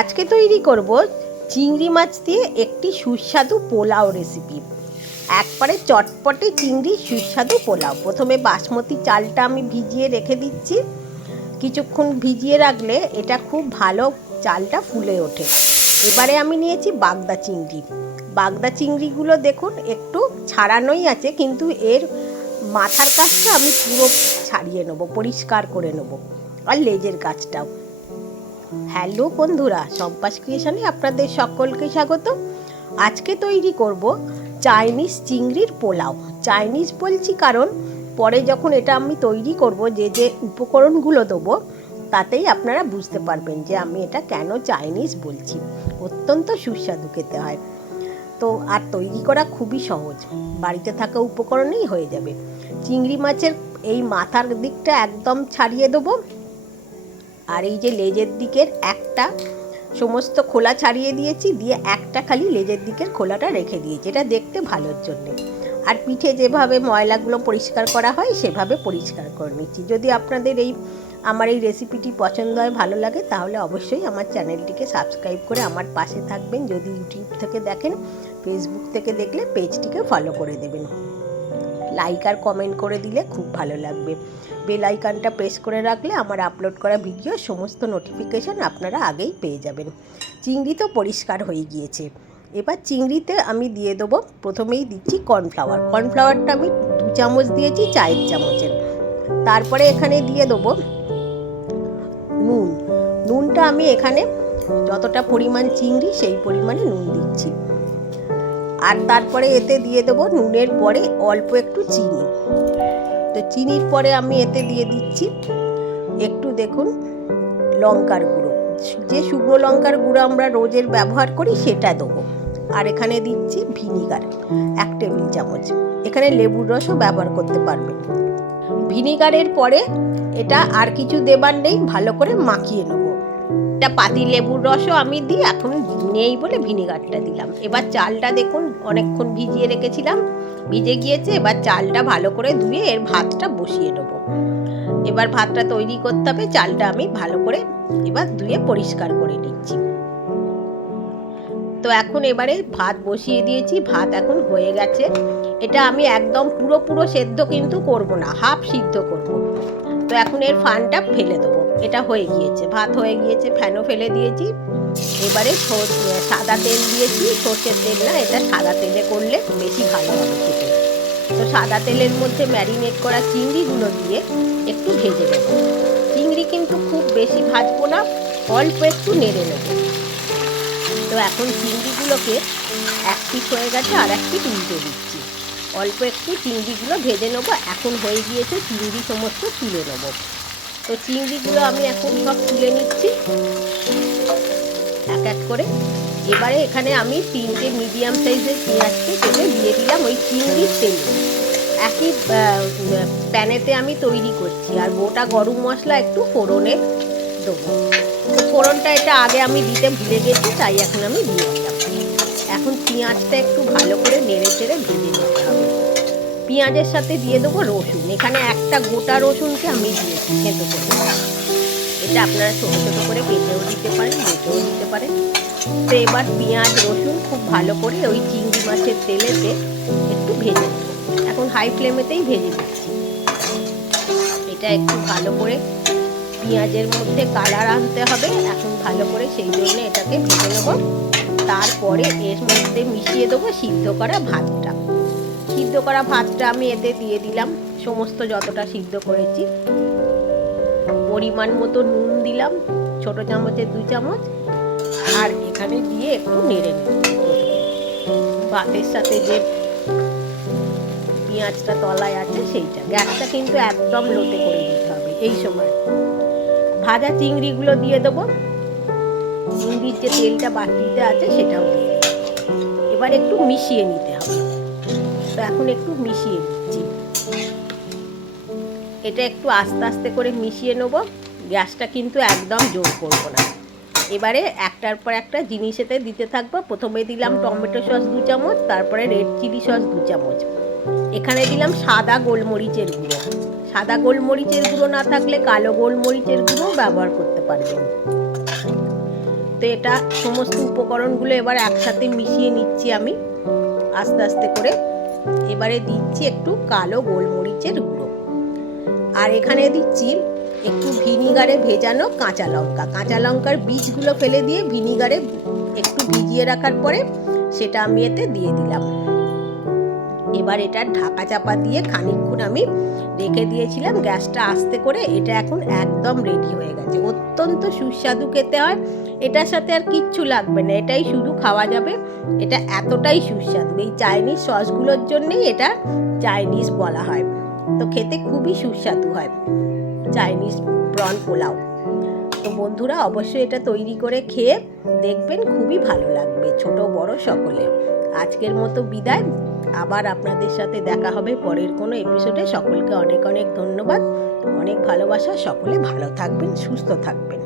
আজকে তৈরি করব চিংড়ি মাছ দিয়ে একটি সুস্বাদু পোলাও রেসিপি একবারে চটপটে চিংড়ি সুস্বাদু পোলাও। প্রথমে বাসমতি চালটা আমি ভিজিয়ে রেখে দিচ্ছি। কিছুক্ষণ ভিজিয়ে রাখলে এটা খুব ভালো চালটা ফুলে ওঠে। এবারে আমি নিয়েছি বাগদা চিংড়ি। বাগদা চিংড়িগুলো দেখুন, একটু ছাড়ানোই আছে, কিন্তু এর মাথার কাজটা আমি পুরো ছাড়িয়ে নেব, পরিষ্কার করে নেব। আর লেজের কাজটাও। হ্যালো বন্ধুরা সম্পাস ক্রিয়েশনে আপনাদের সকলকে স্বাগত। আজকে তৈরি করব চাইনিজ চিংড়ির পোলাও। চাইনিজ বলছি কারণ পরে যখন এটা আমি তৈরি করব, যে যে উপকরণগুলো দেবো, তাতেই আপনারা বুঝতে পারবেন যে আমি এটা কেন চাইনিজ বলছি। অত্যন্ত সুস্বাদু খেতে হয়। তো আর তৈরি করা খুবই সহজ। বাড়িতে থাকা উপকরণেই হয়ে যাবে। চিংড়ি মাছের এই মাথার দিকটা একদম ছাড়িয়ে দেবো। আর এই যে লেজের দিকের একটা সমস্ত খোলা ছাড়িয়ে দিয়েছি, দিয়ে একটা খালি লেজের দিকের খোলাটা রেখে দিয়েছি। এটা দেখতে ভালোর জন্য। আর পিঠে যেভাবে ময়লাগুলো পরিষ্কার করা হয়, সেভাবে পরিষ্কার করে নিচ্ছি। যদি আপনাদের এই, আমার এই রেসিপিটি পছন্দ হয়, ভালো লাগে, তাহলে অবশ্যই আমার চ্যানেলটিকে সাবস্ক্রাইব করে আমার পাশে থাকবেন। যদি ইউটিউব থেকে দেখেন ফেসবুক থেকে দেখলে পেজটিকে ফলো করে দেবেন। লাইক আর কমেন্ট করে দিলে খুব ভালো লাগবে। বেল আইকনটা প্রেস করে রাখলে আমার আপলোড করা ভিডিও সমস্ত নোটিফিকেশান আপনারা আগেই পেয়ে যাবেন। চিংড়ি তো পরিষ্কার হয়ে গিয়েছে। এবার চিংড়িতে আমি দিয়ে দেবো, প্রথমেই দিচ্ছি কর্নফ্লাওয়ার কর্নফ্লাওয়ারটা আমি দু চামচ দিয়েছি, চায়ের চামচের। তারপরে এখানে দিয়ে দেবো নুন। নুনটা আমি এখানে যতটা পরিমাণ চিংড়ি, সেই পরিমাণে নুন দিচ্ছি। আর তারপরে এতে দিয়ে দেবো নুনের পরে অল্প একটু চিনি। তো চিনির পরে আমি এতে দিয়ে দিচ্ছি একটু দেখুন লঙ্কার গুঁড়ো। যে শুকনো লঙ্কার গুঁড়ো আমরা রোজের ব্যবহার করি সেটা দেবো। আর এখানে দিচ্ছি ভিনিগার, এক টেবিল চামচ। এখানে লেবুর রসও ব্যবহার করতে পারবেন। ভিনিগারের পরে এটা আর কিছু দেবার নেই, ভালো করে মাখিয়ে নেব। এটা পাতি লেবুর রসও আমি দিই এখন নেই বলে ভিনিগারটা দিলাম। এবার চালটা দেখুন, অনেকক্ষণ ভিজিয়ে রেখেছিলাম। ভিজে গিয়েছে, এবার চালটা ভালো করে ধুয়ে এর ভাতটা বসিয়ে নেব। এবার ভাতটা তৈরি করতে হবে, চালটা আমি ভালো করে এবার ধুয়ে পরিষ্কার করে নিচ্ছি। তো এখন এবারে ভাত বসিয়ে দিয়েছি, ভাত এখন হয়ে গেছে। এটা আমি একদম পুরো পুরো সেদ্ধ কিন্তু করব না, হাফ সিদ্ধ করব। তো এখন এর ফানটা ফেলে দেবো। এটা হয়ে গিয়েছে। ভাত হয়ে গিয়েছে, ফ্যানও ফেলে দিয়েছি। এবারে সাদা তেল দিয়েছি। সর্ষের তেল না, এটা সাদা তেলে করলে বেশি ভালো হবে খেতে। তো সাদা তেলের মধ্যে ম্যারিনেট করা চিংড়িগুলো দিয়ে একটু ভেজে নেব। চিংড়ি কিন্তু খুব বেশি ভাজবো না, অল্প একটু নেড়ে নেব। তো এখন চিংড়িগুলোকে এক পিস হয়ে গেছে আর এক পিস উল্টে দিচ্ছি। অল্প একটু চিংড়িগুলো ভেজে নেব। এখন হয়ে গিয়েছে চিংড়ি সমস্ত তুলে নেব। তো চিংড়িগুলো আমি এখন সব তুলে নিচ্ছি। এক এক করে। এবারে এখানে আমি তিনটে মিডিয়াম সাইজের পেঁয়াজকে কেটে দিয়ে দিলাম ওই চিংড়ির তেল। একই প্যানেতে আমি তৈরি করছি। আর গোটা গরম মশলা একটু ফোড়নে দেবো। ফোড়নটা এটা আগে আমি দিতে ভুলে গেছি, তাই এখন আমি দিয়ে দিলাম। এখন পেঁয়াজটা একটু ভালো করে নেড়ে চেড়ে ভেজে হবে পেঁয়াজের সাথে দিয়ে দেবো রসুন। এখানে একটা গোটা রসুনকে আমি দিয়েছি খেতে করে এটা আপনারা ছোটো ছোটো করে কেটেও দিতে পারেন, বেটেও দিতে পারেন। তো এবার পেঁয়াজ, রসুন খুব ভালো করে ওই চিংড়ি মাছের তেলেতে একটু ভেজে এখন হাই ফ্লেমেতেই ভেজে দিচ্ছি এটা একটু ভালো করে পেঁয়াজের মধ্যে কালার আনতে হবে। এখন ভালো করে সেই জন্য এটাকে ভেজে নেব। তারপরে এর মধ্যে মিশিয়ে দেবো সিদ্ধ করা ভাতটা। সিদ্ধ করা ভাতটা আমি এতে দিয়ে দিলাম। সমস্ত যতটা সিদ্ধ করেছি। পরিমাণ মতো নুন দিলাম, ছোট চামচের দু চামচ, আর এখানে দিয়ে একটু নেড়ে ভাতের সাথে যে পেঁয়াজটা তলায় আছে সেইটা। গ্যাসটা কিন্তু একদম লোতে করে দিতে হবে এই সময়। ভাজা চিংড়িগুলো দিয়ে দেবো। চিংড়ির যে তেলটা বাটিতে আছে সেটাও দিয়ে এবার একটু মিশিয়ে নিতে হবে। তো এখন একটু মিশিয়ে নিচ্ছি। এটা একটু আস্তে আস্তে করে মিশিয়ে নেব। গ্যাসটা কিন্তু একদম জোর করব না। এবারে একটার পর একটা জিনিস এতে দিতে থাকব। প্রথমে দিলাম টমেটো সস দু চামচ, তারপরে রেড চিলি সস দু চামচ। এখানে দিলাম সাদা গোলমরিচের গুঁড়ো। সাদা গোলমরিচের গুঁড়ো না থাকলে কালো গোলমরিচের গুঁড়ো ব্যবহার করতে পারবেন। তো এটা সমস্ত উপকরণগুলো এবার একসাথে মিশিয়ে নিচ্ছি আমি। আস্তে আস্তে করে এবারে দিচ্ছি একটু কালো গোলমরিচের গুঁড়ো। আর এখানে দিচ্ছি একটু ভিনিগারে ভেজানো কাঁচা লঙ্কা। কাঁচা লঙ্কার বীজগুলো ফেলে দিয়ে ভিনিগারে একটু ভিজিয়ে রাখার পরে সেটা আমি এতে দিয়ে দিলাম। এবার এটা ঢাকা চাপা দিয়ে খানিকক্ষণ আমি রেখে দিয়েছিলাম, গ্যাসটা আস্তে করে এটা এখন একদম রেডি হয়ে গেছে। অত্যন্ত সুস্বাদু খেতে হয়, এটার সাথে আর কিচ্ছু লাগবে না, এটাই শুধু খাওয়া যাবে, এটা এতটাই সুস্বাদু। এই চাইনিজ সসগুলোর জন্যেই এটা চাইনিজ বলা হয়। তো খেতে খুবই সুস্বাদু হয় চাইনিজ প্রন পোলাও। তো বন্ধুরা, অবশ্যই এটা তৈরি করে খেয়ে দেখবেন, খুবই ভালো লাগবে ছোট বড় সকলে। আজকের মতো বিদায়। আবার আপনাদের সাথে দেখা হবে পরের কোনো এপিসোডে সকলকে অনেক অনেক ধন্যবাদ। অনেক ভালোবাসা। সকলে ভালো থাকবেন, সুস্থ থাকবেন।